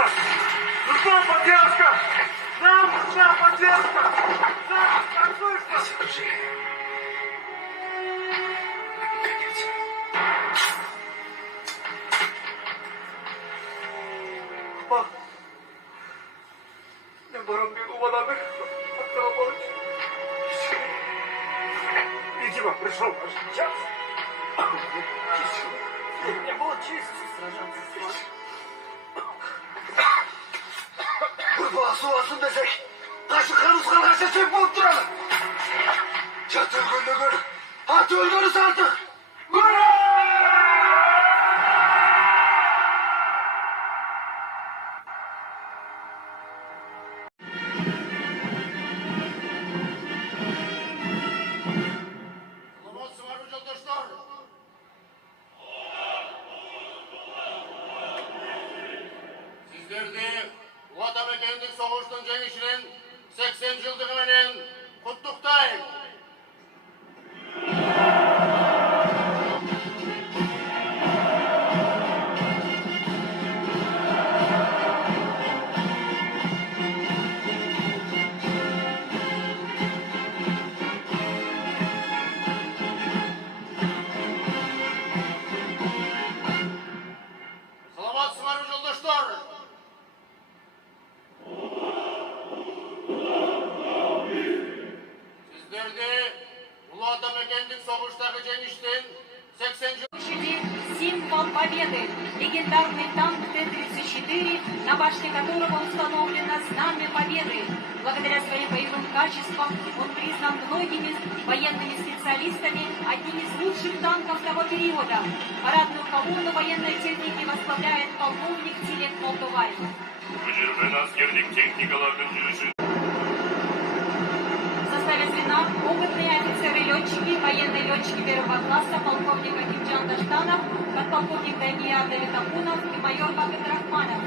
нужно! Нужна поддержка! Нам нужна поддержка! Нам, как слышно! Скажи. Конец. Пап, я барон бегу водами от колокольни. Видимо, пришел ваш час. Мне было честью сражаться с вами. Басуасын десек, қашып қаныс қалғанша сен болып тұрады. Жат өлгенде көр, ат өлгені сартық. Саламатсыздар жолдаштар. Сіздерді Ұлы Отамекендік соғыштың жеңішінің 80 жылдығы менен құттықтайм. Саламатсыздар жолдаштар. Сіздерді Ұлы Отамекендік соғыштағы жеңіштің 80 жыл... Символ победы. Легендарный танк Т-34, на башне которого установлено знамя победы. Благодаря своим боевым качествам он признан многими военными специалистами одним из лучших танков того периода. Парадную колонну военной техники возглавляет полковник Тилек Молдоваев. В составе звена опытные офицеры-летчики, военные летчики первого класса, полковник Акимджан Даштанов, подполковник Дамияр Давитапунов и майор Багат Рахманов.